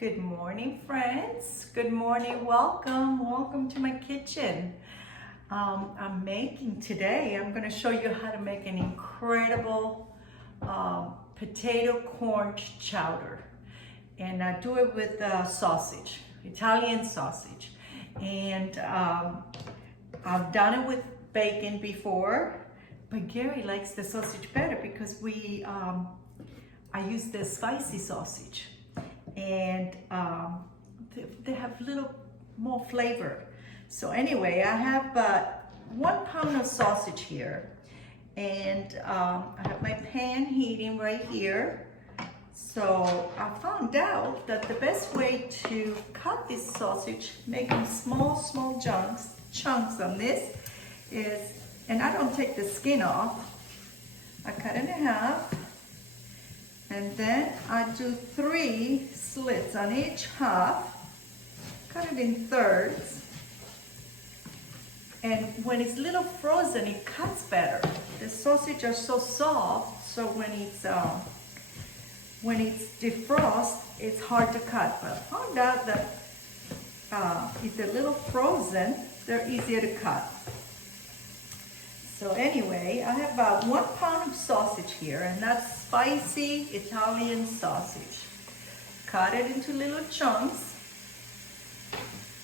Good morning, friends. Good morning. Welcome to my kitchen. I'm making today, I'm going to show you how to make an incredible potato corn chowder. And I do it with sausage, Italian sausage. And I've done it with bacon before, but Gary likes the sausage better because I use the spicy sausage. And they have a little more flavor. So anyway, I have 1 pound of sausage here, and I have my pan heating right here. So I found out that the best way to cut this sausage, make them small chunks on this, is, and I don't take the skin off, I cut it in half. And then I do 3 slits on each half, cut it in thirds. And when it's a little frozen, it cuts better. The sausage are so soft, so when it's defrost, it's hard to cut. But I found out that if they're a little frozen, they're easier to cut. So anyway, I have about 1 pound of sausage here, and that's spicy Italian sausage. Cut it into little chunks,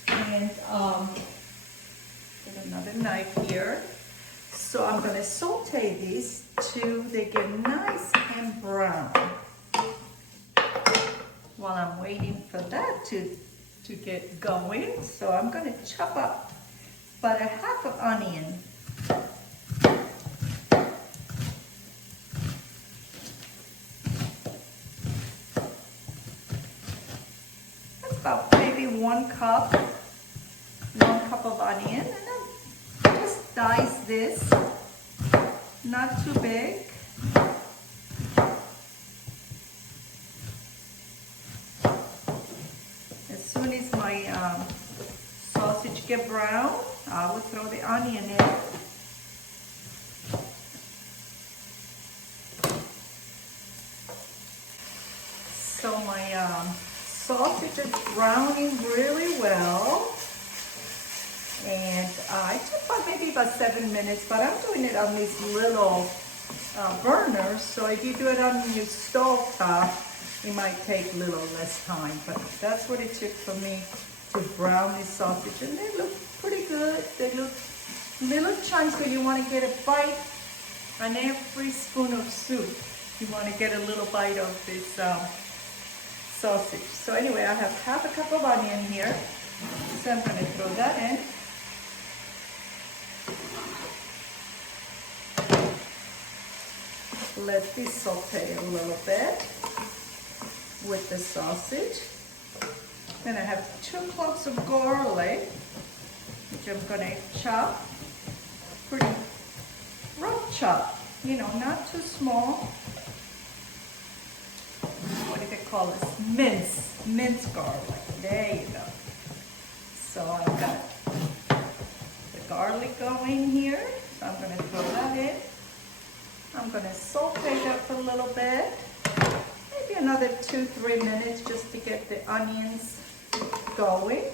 and get another knife here. So I'm going to saute these till they get nice and brown. While I'm waiting for that to get going, so I'm going to chop up about a half of onion. About maybe 1 cup of onion, and then just dice this, not too big. As soon as my sausage get brown, I will throw the onion in. So my sausage is browning really well, and it took maybe about 7 minutes, but I'm doing it on these little burners, so if you do it on your stove top, it might take a little less time, but that's what it took for me to brown this sausage, and they look pretty good. They look little chunks, so you want to get a bite on every spoon of soup. You want to get a little bite of this sausage. So anyway, I have half a cup of onion here, so I'm going to throw that in. Let this saute a little bit with the sausage. Then I have 2 cloves of garlic, which I'm going to chop, pretty rough chop, you know, not too small. What do they call this? Minced garlic. There you go. So I've got the garlic going here. So I'm going to throw that in. I'm going to saute that for a little bit. Maybe another 2-3 minutes just to get the onions going.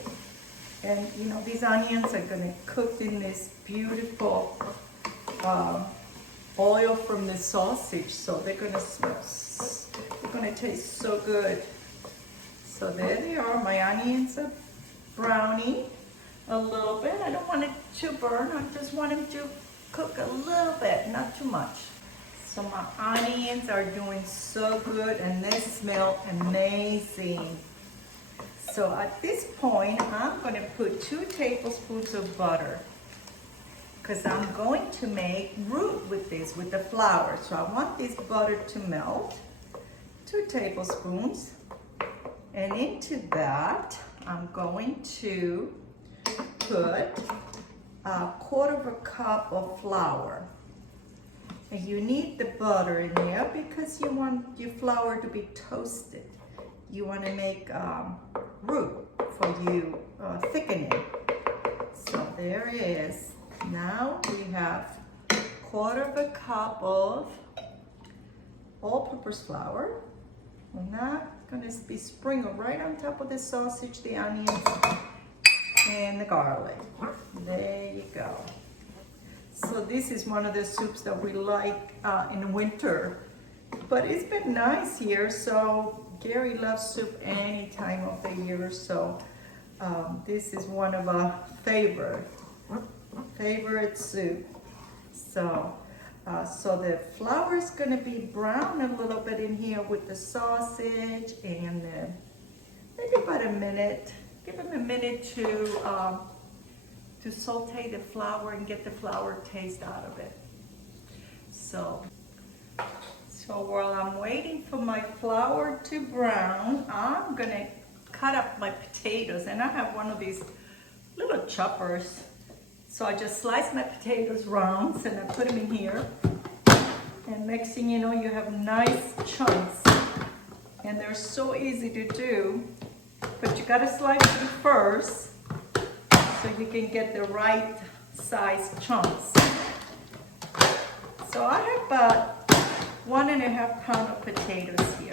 And you know, these onions are going to cook in this beautiful oil from the sausage. So they're going to smell, they're going to taste so good. So there they are. My onions are browning a little bit. I don't want it to burn. I just want them to cook a little bit, not too much. So my onions are doing so good, and they smell amazing. So at this point, I'm going to put 2 tablespoons of butter, because I'm going to make roux with this, with the flour. So I want this butter to melt. 2 tablespoons. And into that, I'm going to put 1/4 cup of flour. And you need the butter in there because you want your flour to be toasted. You want to make roux for you thickening. So there it is. Now we have 1/4 cup of all-purpose flour, And now I'm gonna be sprinkled right on top of the sausage, the onions, and the garlic. There you go. So this is one of the soups that we like in winter, but it's been nice here. So Gary loves soup any time of the year. So this is one of our favorite soup. So so the flour is going to be brown a little bit in here with the sausage, and maybe about a minute. Give them a minute to saute the flour and get the flour taste out of it. So while I'm waiting for my flour to brown, I'm going to cut up my potatoes, and I have one of these little choppers. So I just slice my potatoes rounds and I put them in here. And next thing you know, you have nice chunks. And they're so easy to do, but you gotta slice them first so you can get the right size chunks. So I have about 1.5 pounds of potatoes here.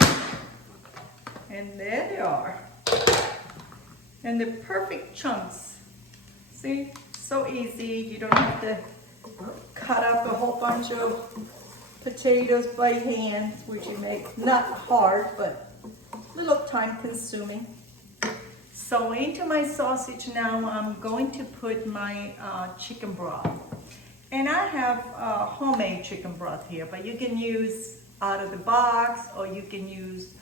And there they are. And they're perfect chunks. See? So easy. You don't have to cut up a whole bunch of potatoes by hand, which you make not hard, but a little time consuming. So into my sausage now, I'm going to put my chicken broth. And I have homemade chicken broth here, but you can use out of the box, or you can use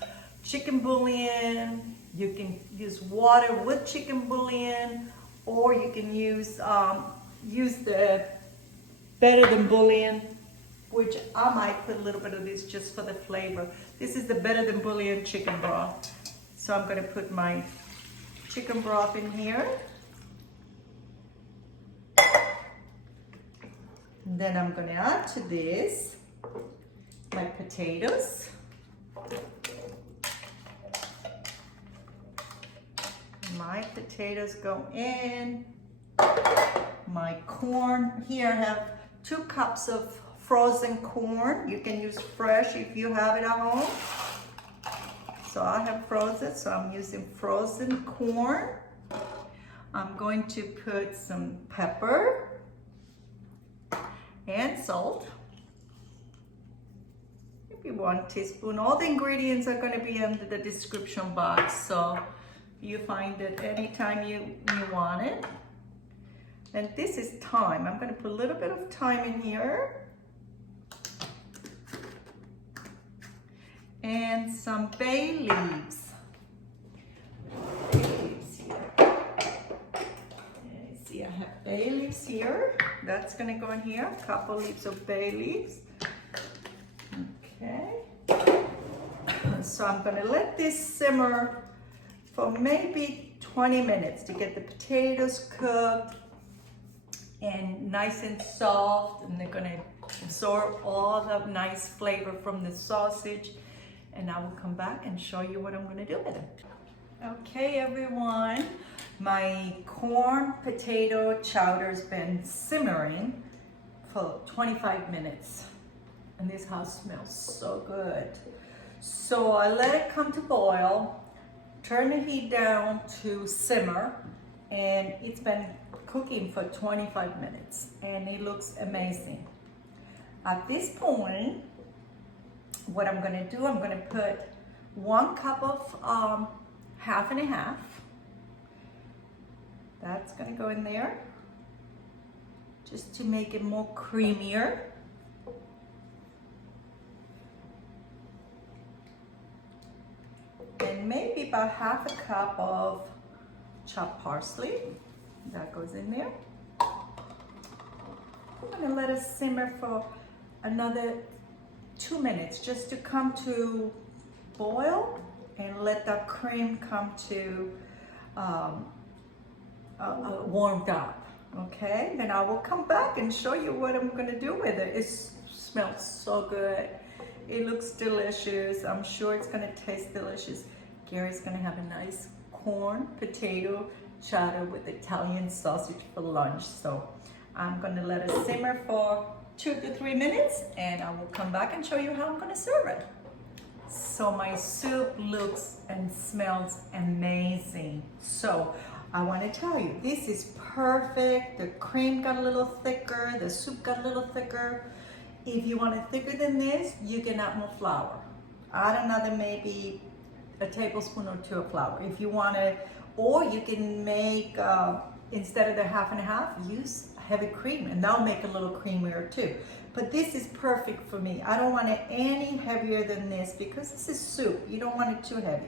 chicken bouillon. You can use water with chicken bouillon, or you can use the better than bouillon, which I might put a little bit of this just for the flavor. This is the better than bouillon chicken broth. So I'm gonna put my chicken broth in here. And then I'm gonna add to this my potatoes. My potatoes go in. My corn. Here I have 2 cups of frozen corn. You can use fresh if you have it at home. So I have frozen, so I'm using frozen corn. I'm going to put some pepper and salt. Maybe 1 teaspoon. All the ingredients are going to be under the description box, so you find it anytime you want it. And this is thyme. I'm going to put a little bit of thyme in here. And some bay leaves. Bay leaves here. See, I have bay leaves here. That's going to go in here. A couple leaves of bay leaves. Okay. So I'm going to let this simmer for maybe 20 minutes to get the potatoes cooked and nice and soft, and they're gonna absorb all the nice flavor from the sausage, and I will come back and show you what I'm gonna do with it. Okay everyone, my corn potato chowder's been simmering for 25 minutes, and this house smells so good. So I let it come to boil. Turn the heat down to simmer, and it's been cooking for 25 minutes, and it looks amazing. At this point, what I'm gonna do, I'm gonna put 1 cup of half and a half. That's gonna go in there, just to make it more creamier. And maybe about 1/2 cup of chopped parsley. That goes in there. I'm gonna let it simmer for another 2 minutes just to come to boil and let that cream come to warmed up. Okay, then I will come back and show you what I'm gonna do with it. It smells so good. It looks delicious. I'm sure it's gonna taste delicious. Gary's gonna have a nice corn potato chowder with Italian sausage for lunch. So I'm gonna let it simmer for 2 to 3 minutes, and I will come back and show you how I'm gonna serve it. So my soup looks and smells amazing. So I want to tell you, this is perfect. The cream got a little thicker, the soup got a little thicker. If you want it thicker than this, you can add more flour. Add another maybe a tablespoon or two of flour. If you want to, or you can make, instead of the half and half, use heavy cream, and that'll make a little creamier too. But this is perfect for me. I don't want it any heavier than this because this is soup. You don't want it too heavy.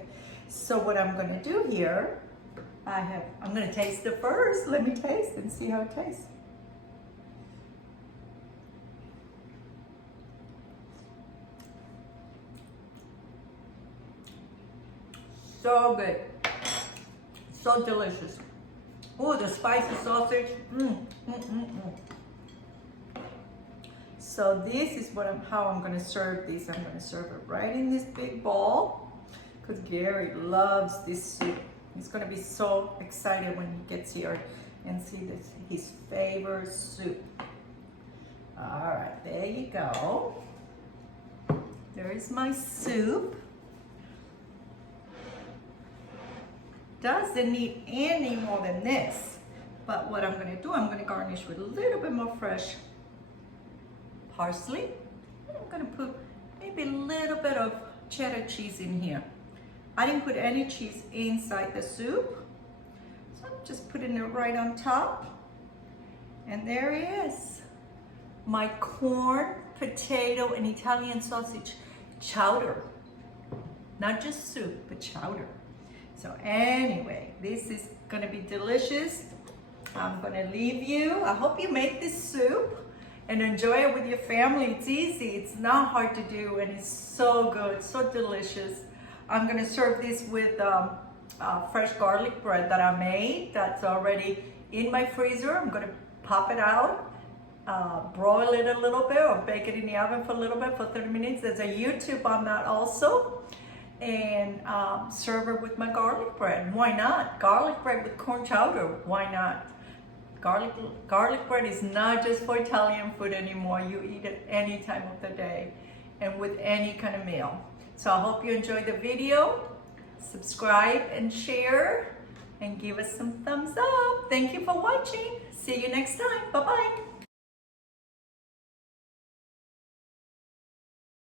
So what I'm gonna do here, I'm gonna taste it first. Let me taste and see how it tastes. So good, so delicious. Oh, the spicy sausage. So this is how I'm gonna serve these. I'm gonna serve it right in this big bowl because Gary loves this soup. He's gonna be so excited when he gets here and see this, his favorite soup. All right, there you go. There's my soup. Doesn't need any more than this. But what I'm gonna do, I'm gonna garnish with a little bit more fresh parsley. I'm gonna put maybe a little bit of cheddar cheese in here. I didn't put any cheese inside the soup, so I'm just putting it right on top. And there it is. My corn, potato, and Italian sausage chowder. Not just soup, but chowder. So anyway, this is gonna be delicious. I'm gonna leave you. I hope you make this soup and enjoy it with your family. It's easy, it's not hard to do, and it's so good, so delicious. I'm gonna serve this with fresh garlic bread that I made. That's already in my freezer. I'm gonna pop it out, broil it a little bit, or bake it in the oven for a little bit for 30 minutes. There's a YouTube on that also. And serve it with my garlic bread. Why not? Garlic bread with corn chowder. Why not? Garlic bread is not just for Italian food anymore. You eat it any time of the day and with any kind of meal. So I hope you enjoyed the video. Subscribe and share and give us some thumbs up. Thank you for watching. See you next time. Bye-bye.